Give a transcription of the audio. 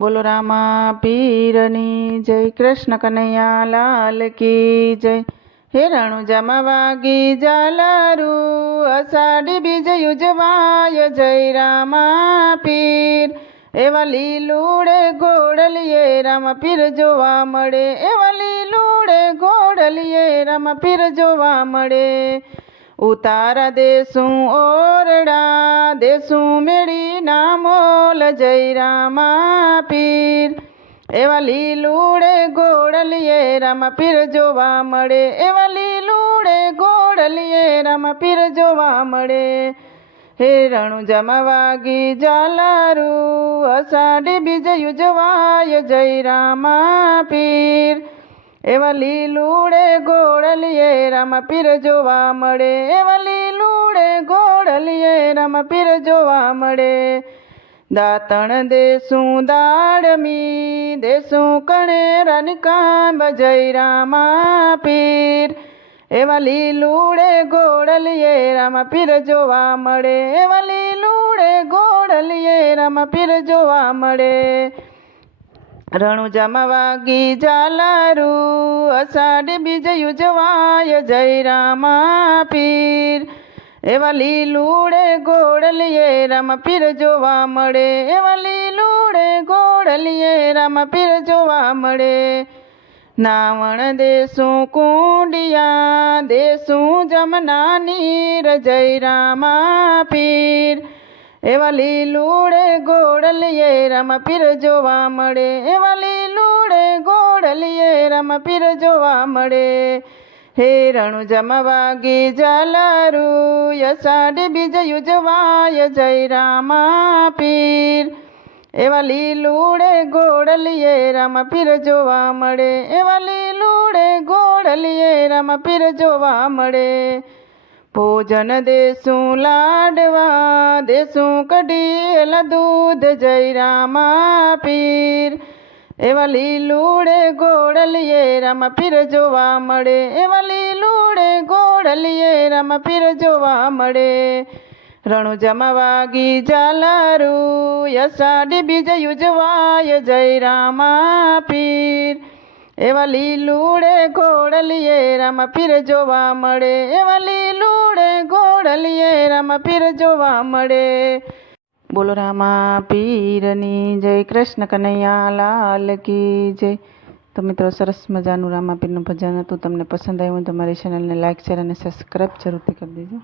બોલો રામા પીરની જય, કૃષ્ણ કનૈયા લાલ કી જય. હે રણુજામાં વાગી જાલારું અષાઢી બીજ યુજવાય જય રામા પીર. એવા લીલુડે ગોડલીએ રામ પીર જોવા મળે. એવા લીલુડે ગોડલીએ રામ પીર જોવા મળે. ઉતારા દેશું ઓરડા દેશું મેળી ના મોલ જય રામા પીર. એવા લીલુડે ગોળલીએ રામ પીર જોવા મળે. એવા લીલુડે ગોળલીએ રામ પીર જોવા મળે. હે રણુજામાં વાગી જાલારું, અષાઢી બીજ યુજવાય જય રામા પીર. એવા લીલુડે ગોળલીએ રામ પીર જોવા મળે. એવા લીલુડે ગોળલીએ રામ પીર જોવા મળે. દાતણ દેશું દાડમી દેશું કણે કાંબ જય રામા પીર એવા લીલુડે ગોળલીએ રામ પીર જોવા મળે. એવા લીલુડે ગોળલીએ રામ પીર જોવા મળે. રણુજામાં વાગી જાલારું અષાઢ બીજ યુજવાય જય રામા પીર એવા લીલુડે ગોળલીએ રામ પીર જોવા મળે. એવા લીલુડે ગોળલીએ રામ પીર જોવા મળે. નાવણ દેશું કુંડિયા દેશું જમના નીર જય રામા પીર એવા લીલુડે ગોળલીએ રમ પીર જોવા મળે. એવા લીલુડે ગોળલીએ રમ પીર જોવા મળે. હે રણુજામાં વાગી જાલારું યસાડી બીજ યુજવાય જય રામા પીર. એવા લીલુડે ગોળલીએ રામ પીર જોવા મળે. એવા લીલુડે ગોળલીએ રામ પીર જોવા મળે. ભોજન દેશું લાડવા દેશું કઢી દૂધ જય રામા પીર એવા લીલુડે ગોળલીએ રામ પીર જોવા મળે. એવા લીલુડે ગોળલીએ રામ પીર જોવા મળે. રણુ વાગી જાલારુ યસાડી બીજ યુજવાય જય રામા પીર એવા લીલુડે ગોળલીએ રામ પીર જોવા મળે. એવા ગોળલીએ રામ પીર જોવા મળે. બોલો રામા પીરની જય, કૃષ્ણ કનૈયા લાલ કી જય. તો મિત્રો, સરસ મજાનું રામા પીરનું ભજન હતું. તમને પસંદ આવ્યું તમારી મારી ચેનલને લાઇક શેર અને સબસ્ક્રાઈબ જરૂરથી કરી દેજો.